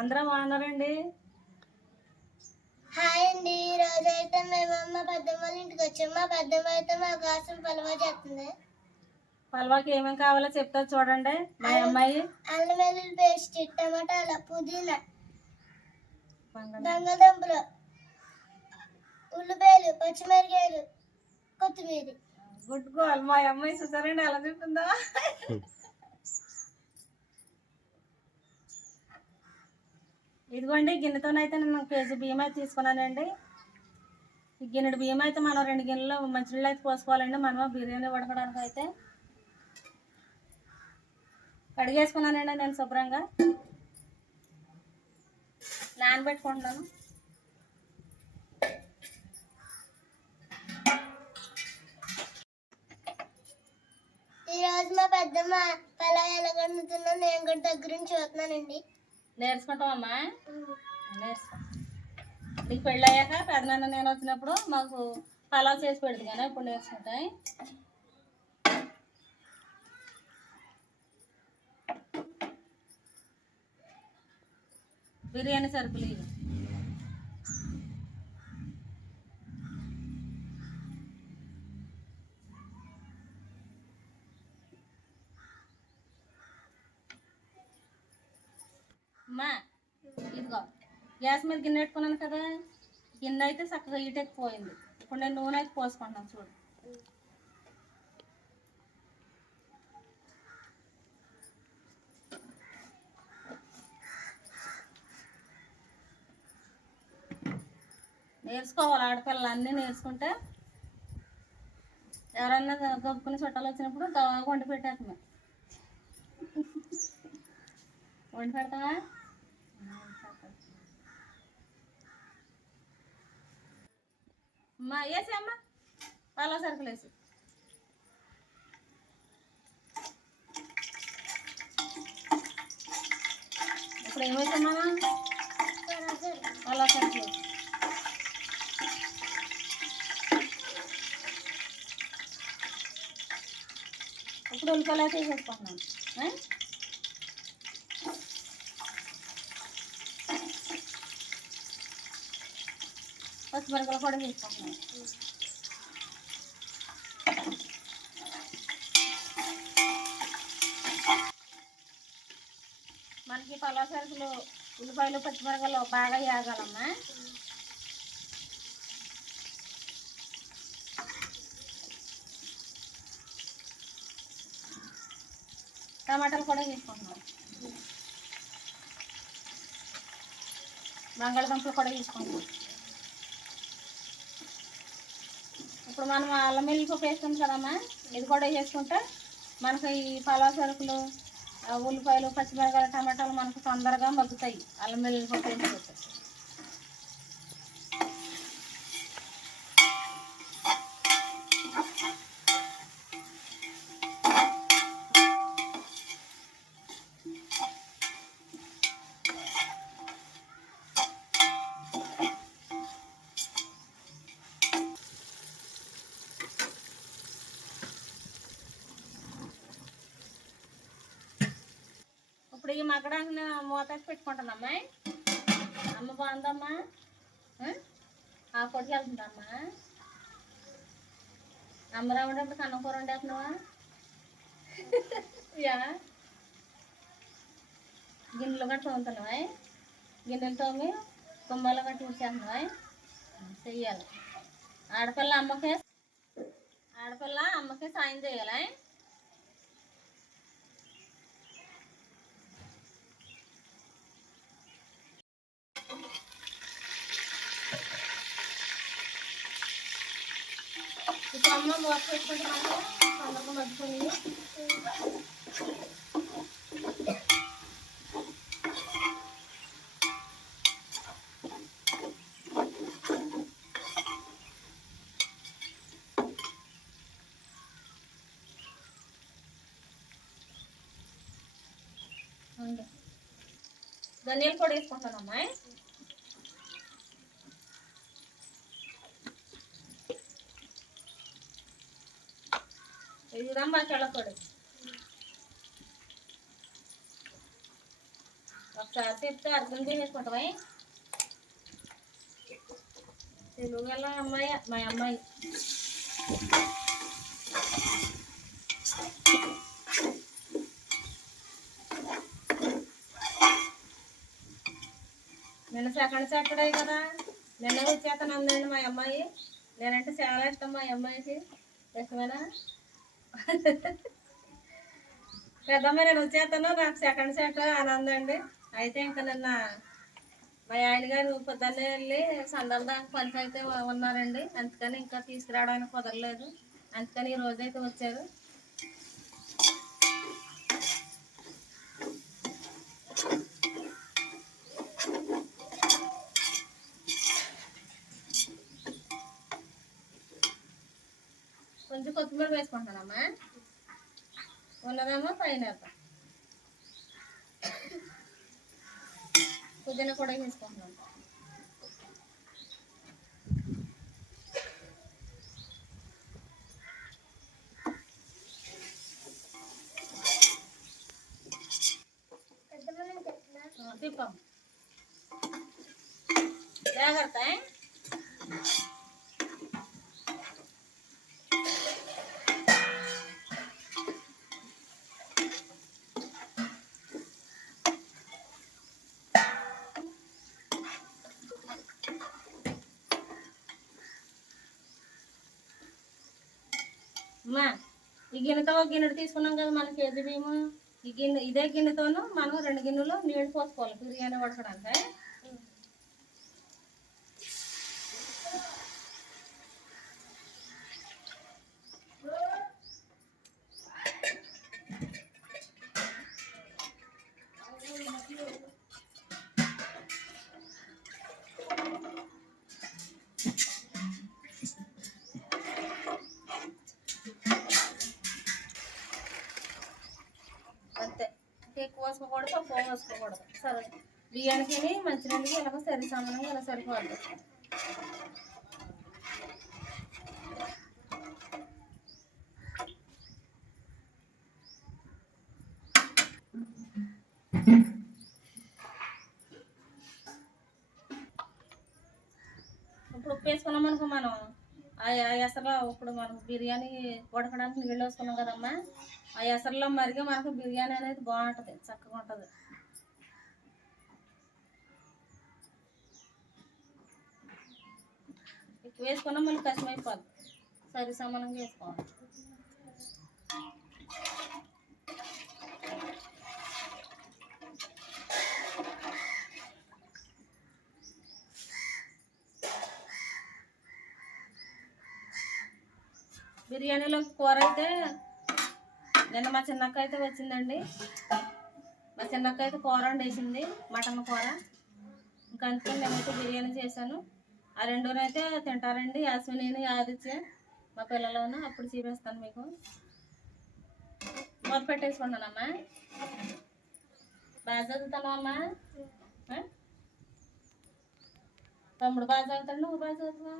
అందరూ బాగున్నారండి? హాయ్ అండి. ఈ రోజు అయితే మేము మా పెద్దమ్మ వాళ్ళ ఇంటికి వచ్చాం. మా పెద్దమ్మ అయితే మా కోసం పలవా చేస్తుంది పల్వాకి ఏమేమి కావాలో చెప్తా చూడండి. మా అమ్మాయి. అల్లం వెల్లుల్లి పేస్ట్ టమాటాలు పుదీనా బంగాళదుంపలు ఉల్లిపాయలు పచ్చిమిరకాయలు కొత్తిమీర. Good goal. మా అమ్మాయి చూసారండి ఎలా చెప్పిందా ఇదిగోండి గిన్నెతోనైతే నేను కేజీ బియ్యం అయితే తీసుకున్నానండి. ఈ గిన్నెడు బియ్యం అయితే మనం రెండు గిన్నెలు మంచినీళ్ళు అయితే పోసుకోవాలండి మనం బిర్యానీ ఉడకడానికి అయితే కడిగేసుకున్నానండి నేను శుభ్రంగా. నానబెట్టుకుంటున్నాను. ఈ రోజు మా పెద్దమ్మ పలావ్ ఎలా నేను కూడా దగ్గర నుంచి చూస్తున్నానండి. నేర్చుకుంటామమ్మా నేర్చుకో. నీకు పెళ్ళి అయ్యాక పెద్దనాన్న నేను వచ్చినప్పుడు మాకు పలావ్ చేసి పెడుతుంది కానీ ఇప్పుడు నేర్చుకుంటాయి. బిర్యానీ సరుకులు ఇవి అమ్మా ఇదిగో గ్యాస్ మీద గిన్నె పెట్టుకున్నాను కదా గిన్నె అయితే చక్కగా ఈటెక్కిపోయింది ఇప్పుడు నేను నూనె అయితే పోసుకుంటున్నాను చూడు. నేర్చుకోవాలి ఆడపిల్లలు అన్నీ నేర్చుకుంటే ఎవరన్నా గొప్పకుని చుట్టాలు వచ్చినప్పుడు వండి పెట్టేస్తున్నాం. వండి పెడతావా? అమ్మా వేసి అమ్మా పలా సరుకులు వేసి ఇప్పుడు ఏమవుతున్నా పలా సరుకులు ఇప్పుడు ఉల్లిపాయలు అయితే వేసేసుకుంటున్నాను పచ్చిమిరపకాయలు కూడా వేసుకుంటున్నాను మనకి పలా సరుకులు ఉల్లిపాయలు పచ్చిమిరపకాయలు బాగా వేగాలమ్మా టమాటాలు కూడా వేసుకుంటున్నాం బంగాళదుంపలు కూడా వేసుకుంటున్నాం ఇప్పుడు మనం అల్లం వెల్లుల్లి వేస్తాం కదమ్మా? ఇది కూడా వేసుకుంటే మనకు ఈ పలావ్ సరుకులు ఉల్లిపాయలు పచ్చిమిరపకాయలు టమాటాలు మనకు తొందరగా మగ్గుతాయి. అల్లం వెల్లుల్లి వేసుకుంటే. నేను మూత అమ్మాయి అమ్మ బాగుందమ్మా. ఆ? కొడుకు వెళ్తుందమ్మా. అమ్మ రావడానికి కన్నం కూర వండేస్తున్నావా? యా. గిన్నెలు కూడా తోముతున్నావా? గిన్నెలు తోమి కుంభాలు కట్టి ఉంచేస్తున్నావా చెయ్యాలి. ఆడపిల్ల అమ్మకే ఆడపిల్ల అమ్మకే సాయం చేయాలి? ఇప్పుడు అమ్మ మూత పెట్టుకుంటే మాకు తొందరగా మగ్గుతుంది ఉంది. ధనియాల పొడి వేసుకుంటానమ్మా ఇది మసాలా ఒకసారి ఒక చెప్తే అర్థం చేసేసుకుంటావా తెలుగు గల అమ్మాయి మా అమ్మాయి. నిన్న సెకండ్ సాటర్డే కదా. నిన్న వచ్చేతను అందండి మా అమ్మాయి. నేనంటే చాలా ఇష్టం మా అమ్మాయికి. ఇష్టమేనా పెద్దమ్మ నేను వచ్చేస్తాను. నాకు సెకండ్ సెట్ అని అందండి అయితే ఇంకా నిన్న మా ఆయన గారు పొద్దున్నే వెళ్ళి సందల దాకా పనికి అయితే ఉన్నారండి. అందుకని ఇంకా తీసుకురావడానికి కుదరలేదు. అందుకని ఈ రోజు అయితే వచ్చారు. కొంచెం కొత్తిమీర వేసుకుంటానమ్మా ఉన్నదేమో పైన వేద్దాం. పుదీనా కూడా వేసుకుంటున్నాను పెద్దమ్మ నేను చెప్తున్నా ఆ, తిప్పాం జాగ్రత్త మా ఈ గిన్నెతో ఒక గిన్నె తీసుకున్నాం కదా మన కేజీ బియ్యము ఈ గిన్నె ఇదే గిన్నెతోను మనం రెండు గిన్నెలు నీళ్ళు పోసుకోవాలి బిర్యానీ పట్టడానికి పోసుకోకూడదు పోసుకోకూడదు. తక్కువ సరే. బియ్యానికి మంచినీళ్ళకి ఎలాగో సరి సమానంగా ఇలా సరిపోద్ది ఇప్పుడు ఉప్పు వేసుకున్నాం అనుకో మనం ఆ ఆ ఎసరులో ఇప్పుడు మనం బిర్యానీ ఉడకడానికి నీళ్ళు వేసుకున్నాం కదమ్మా. ఆ ఎసరులో మరిగి మనకు బిర్యానీ అనేది బాగుంటుంది చక్కగా ఉంటుంది. వేసుకున్నాం మళ్ళీ కష్టమైపోద్ది. సరి సమానంగా వేసుకోవాలి. బిర్యానీలో కూర అయితే నిన్న మా చిన్నక్క అయితే వచ్చిందండి. మా చిన్నక్క అయితే కూర వండేసింది మటన్ కూర. ఇంకా అందుకని నేనైతే బిర్యానీ చేశాను. ఆ రెండునైతే తింటారండి. యాస్మిని ఆదిత్య మా పిల్లలను అప్పుడు చూపిస్తాను మీకు. మొదలు పెట్టేసుకున్నానమ్మా బాగా చదువుతాను అమ్మా? ఆ? తమ్ముడు బాగా చదువుతాడు నువ్వు బాగా చదువుతావా?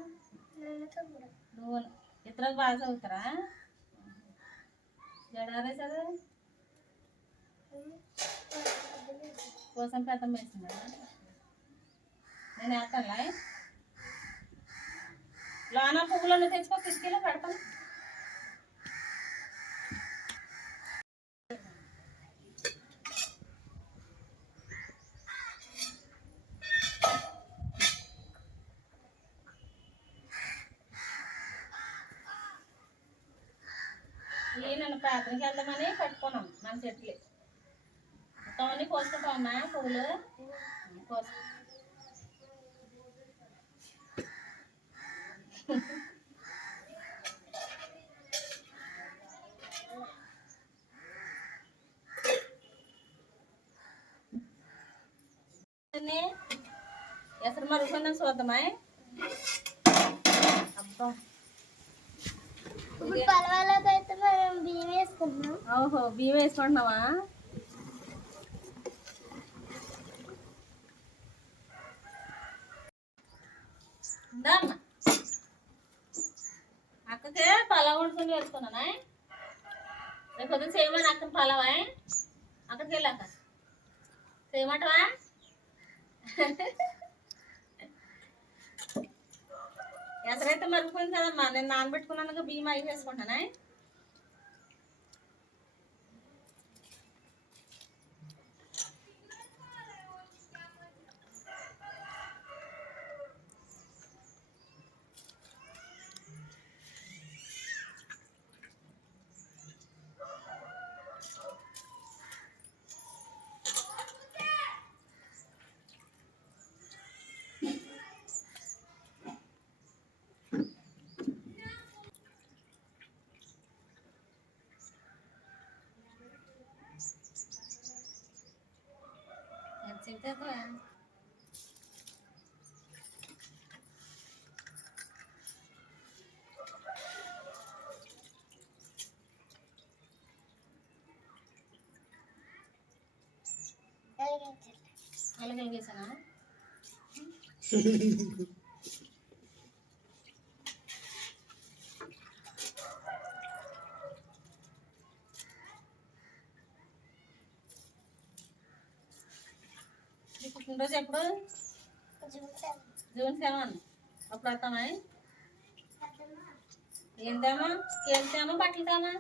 నువ్వు ఇద్దరు బాగా చదువుతారా? జడారే చదువు? కోసం పెద్ద వేసిందా నేను వేస్తాను లోన పువ్వులను తెచ్చుకో తీసుకెళ్ళి పెడతాను. ఈ నన్ను ప్రార్థనకి వెళ్దామని పట్టుకున్నాం మన చెట్లు మొత్తం కోసుకుంటామమ్మా పువ్వులు కోసు ఎసరు మరుగుకుందని చూద్దామా? అబ్బా ఇప్పుడు పలవాలకు అయితే మనం బియ్యం వేసుకుంటున్నాం ఓహో బియ్యం వేసుకుంటున్నావా? అక్కకే పలావ్ వండుకొని వేసుకున్నానా? రేపు పొద్దున్న చేయమని అక్కడ పలావా? అక్కడికి వెళ్ళాక చేయమంటావా ఎసరైతే మరుగుపోయింది కదమ్మా నేను నానబెట్టుకున్నాను బియ్యం అవి వేసుకుంటానా ఎంత చెప్తే అలాగలిగేసానా నీ ఎప్పుడు? June seven. అప్పుడు వస్తామా? ఏం తేమా ఏం తేమా బట్టలు తేమా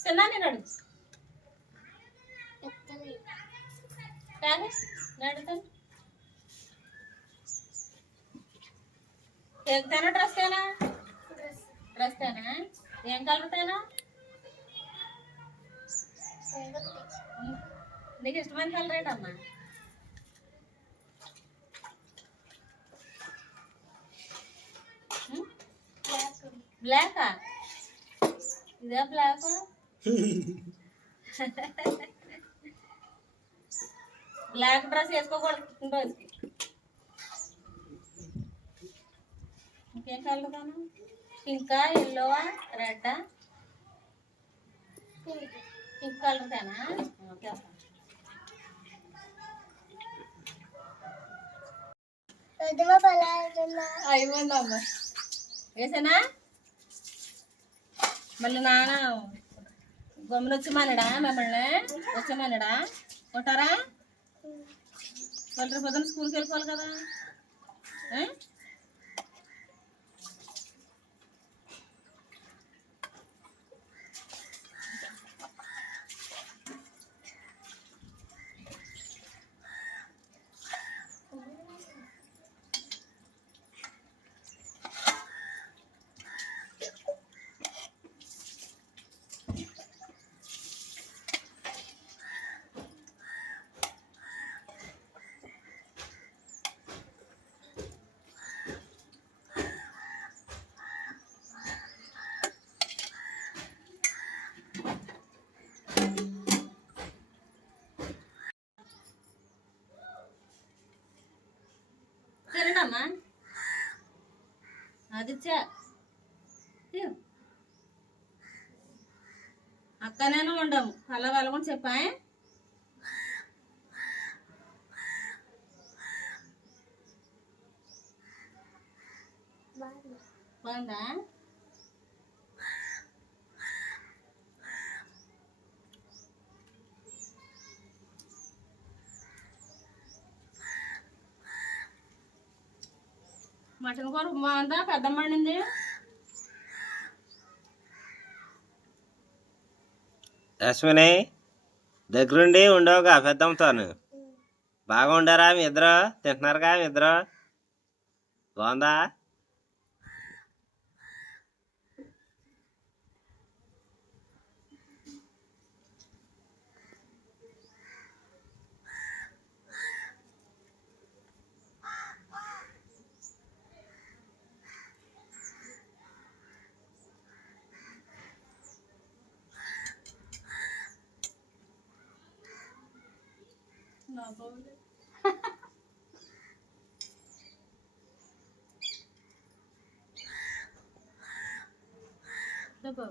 చిన్న నేను అడుగు. కాదు నేను తేనా డ్రెస్ తేనా డ్రెస్ తేనా ఏం కలర్ నీకు ఇష్టమైన కలర్ ఏంటమ్మా? బ్లాకా? ఇదే బ్లాక్? బ్లాక్ డ్రెస్ వేసుకోకూడదు. రోజుకి ఇంకేం కలర్ కాను? పింకా ఎల్లోవా రెడ్డా పింక్ కలర్ తేనా ఓకే. పెద్దమ్మ పలావుతున్నా అయిపోయిందమ్మా. వేసానా? మళ్ళీ నాన్న గమ్మున వచ్చేమన్నాడా మిమ్మల్ని? వచ్చేమన్నాడా ఉంటారా? వాళ్ళు పొద్దున్న స్కూల్కి వెళ్ళిపోవాలి కదా ఆ? తినడమ్మా అది ఇచ్చా తిను. అలానే ఉండము అలా వెళ్ళమని చెప్పా బాగుందా? మటన్ కూర బాగుందా పెద్దమ్మ వండింది. అశ్విని దగ్గరుండి ఉండవుగా పెద్దమ్మతోను బాగా ఉండారా మీ ఇద్దరు? తింటున్నారుగా మీ ఇద్దరు? బాగుందా? చెప్పు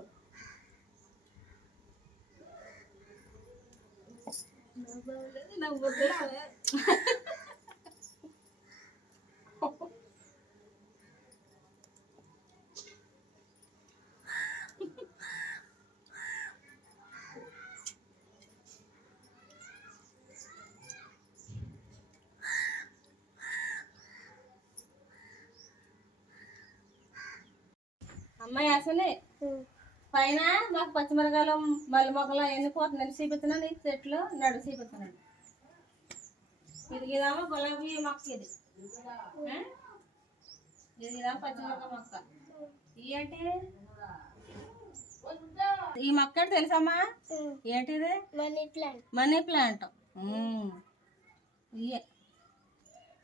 అమ్మాయి అసలే. పైన మాకు పచ్చిమిరకాయలు మల్లె మొక్కలు అవన్నీ పోతున్నాను చూపిస్తున్నాను ఈ చెట్లు నడు చూపిస్తున్నాను ఇది ఇదేమో గులాబీ మొక్క ఇది. ఇదేమో పచ్చిమిరకాయ మొక్క. ఏంటి? ఈ మొక్క తెలుసమ్మా? ఏంటిది? Money plant. Money plant. ఇయే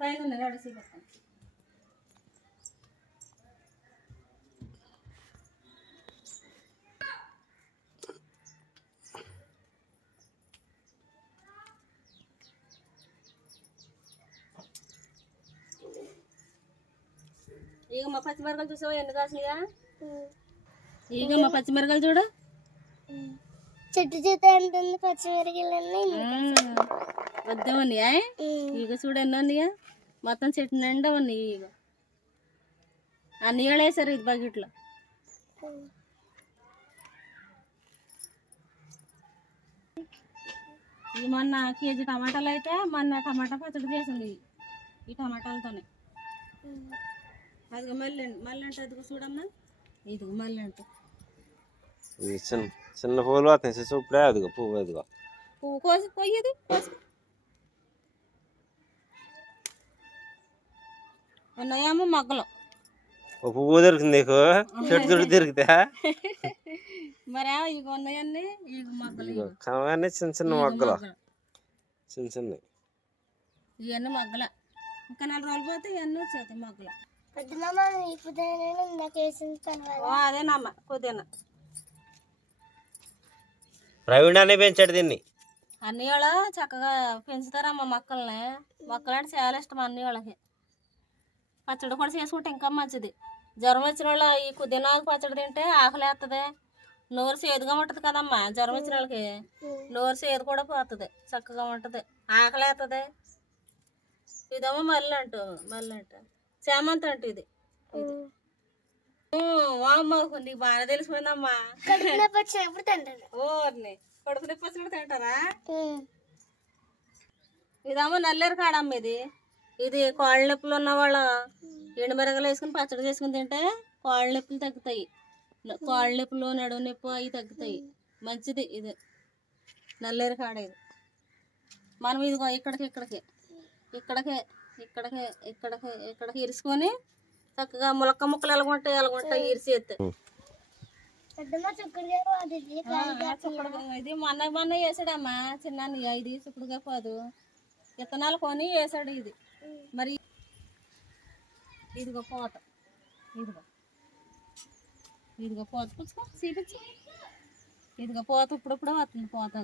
పైన నడు చూపిస్తాను ఇక మా పచ్చిమిరకాయలు చూసావా? ఎన్ని కాసినాయా ఇక మా పచ్చిమిరకాయలు చూడు. చెట్టు చేత ఉంటుంది పచ్చిమిరకాయలన్నీ వద్ద ఉన్నాయా? ఇక చూడు ఎన్ని ఉన్నాయా? మొత్తం చెట్టు నిండా ఉన్నాయి ఇక అన్ని నీళ్ళు వేసారు ఇది బకెట్లో. ఇది మొన్న కేజీ టమాటాలు అయితే మొన్న టమాటా పచ్చడి చేసింది. ఈ టమాటాలతోనే. అదిగో మళ్ళీ మళ్ళీ అంటే అదిగో చూడమ్మా. ఇదిగో మళ్ళీ అంటే. ఇది చిన్న చిన్న పూలు వస్తాయి చూసి ఇప్పుడే అదిగో పువ్వు అదిగో. పువ్వు కోసి పోయేది కోసి. ఉన్నాయేమో మొగ్గలు? ఒక పువ్వు దొరికింది నీకు? చెట్టు చుట్టూ దొరికితే మరి ఇక ఉన్నాయన్నీ ఇక మొగ్గలు. కావాలని చిన్న చిన్న మొగ్గలు. చిన్న చిన్నవి. ఇవన్నీ మొగ్గల. ఇంకా నాలుగు రోజులు పోతే ఇవన్నీ వచ్చేస్తాయి మొగ్గలు. పొద్దున అదేనమ్మ పుదీనా. పెంచాడు దీన్ని. అన్ని వాళ్ళు చక్కగా పెంచుతారమ్మ మొక్కల్ని. మొక్కలు అంటే చాలా ఇష్టం అన్ని వాళ్ళకి పచ్చడి కూడా చేసుకుంటే ఇంకా మంచిది. జ్వరం వచ్చిన వాళ్ళు ఈ పుదీనాకు పచ్చడి తింటే ఆకలి వేస్తుంది నోరు సేదుగా ఉంటుంది కదమ్మా జ్వరం వచ్చిన వాళ్ళకి నోరు సేదు కూడా పోతుంది చక్కగా ఉంటుంది. ఆకలి వేస్తుంది ఇదేమో మల్లె అంటూ మల్లె అంట. చామంతి అంటూ ఇది. ఇది వామ్మ నీకు బాగా తెలిసిపోయిందమ్మా. వచ్చినప్పుడు తింటాను ఓర్ని కడుపు నొప్పి వచ్చినప్పుడు తింటారా? ఇదేమో నల్లేరు కాడమ్మ ఇది. ఇది కాళ్ళ నొప్పులు ఉన్న వాళ్ళు ఎండుమిరగలు వేసుకుని పచ్చడి చేసుకుని తింటే కాళ్ళ నొప్పులు తగ్గుతాయి. కాళ్ళ నొప్పులు నడుము నొప్పి అవి తగ్గుతాయి. మంచిది ఇది. నల్లేరు కాడ ఇది. మనం ఇదిగో ఇక్కడికి ఇక్కడికి ఇక్కడికి. ఇక్కడికి ఇక్కడికి ఇక్కడికి ఇరుసుకొని చక్కగా ములక్క ముక్కలు ఎలాగుంటాయి ఎలాగుంటాయి ఇరిసేస్తే చుక్కడుగా ఇది మొన్న మొన్న వేసాడమ్మా చిన్న ఇది చుక్కడుగా పోదు. విత్తనాలు కొని వేసాడు ఇది. మరి ఇదిగో పోత. ఇదిగో. ఇదిగో పోత. పుచ్చుకో చూపించు. ఇదిగో పోత ఇప్పుడప్పుడు వస్తుంది పోత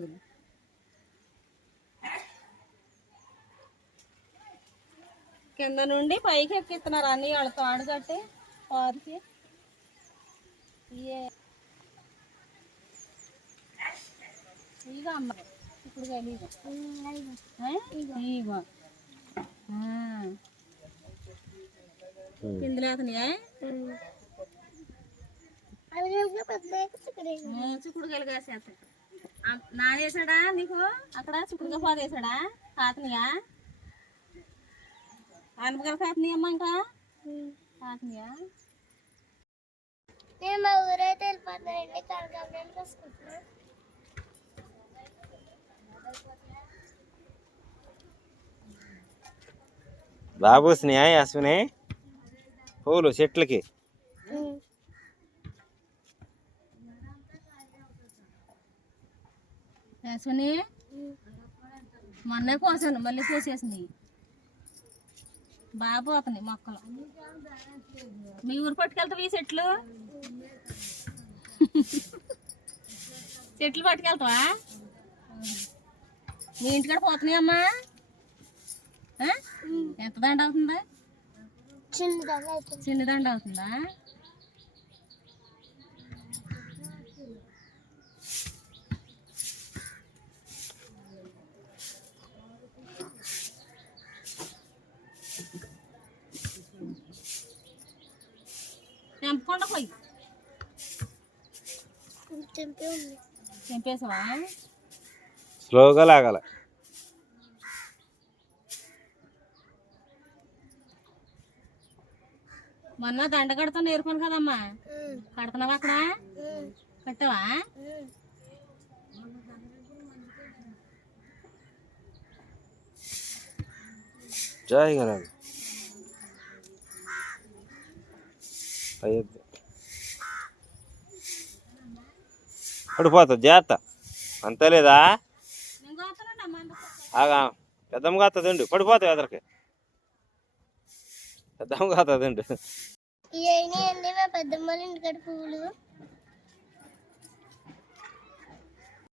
కింద నుండి పైకి ఎక్కిస్తున్నారు అన్ని వాళ్ళ తాడు కట్టి పోతకి ఇయే. ఇక అమ్మ. ఇప్పుడు ఇగో. ఇగో. పిందులు అవుతున్నాయా అలాగే పెద్ద చిక్కుడుకాయలు కాసేస్తాయి. నానేసాడా నీకు? అక్కడ చిక్కుడుగా పాదు వేసాడా కాతనియా ఆనపకాయలు కాతనియా అమ్మ ఇంకా నేను మా ఊరైతే బాగా పూసినాయా అశ్విని పూలు చెట్లకి వేసుకుని మొన్నే కోసాను మళ్ళీ కోసేసింది బాగా పోతున్నాయి మొక్కలు. మీ ఊరు పట్టుకెళ్తావు ఈ చెట్లు? చెట్లు పట్టుకెళ్తావా? మీ ఇంటికాడ పోతున్నాయమ్మా? ఎంత దండ అవుతుంది. చిన్న దండ అవుతుందా? తెంపకుండా పోయి. తెంపేసావా? స్లోగా లాగాల. మొన్న దండ కడతా నేర్పాను కదమ్మా. కడుతున్నావా అక్కడ? కట్టావా. జాయ్ గణాలు అయ్యద్దు పడిపోతుంది జాగ్రత్త. అంతే లేదా? పెద్దమ్మ కాస్తుందండి పడిపోతాయి ఎదరికి. పెద్దమ్మ కాస్తుందండి ఇవన్నీ అండి మా పెద్దమ్మ వాళ్ళ ఇంటికాడ పువ్వులు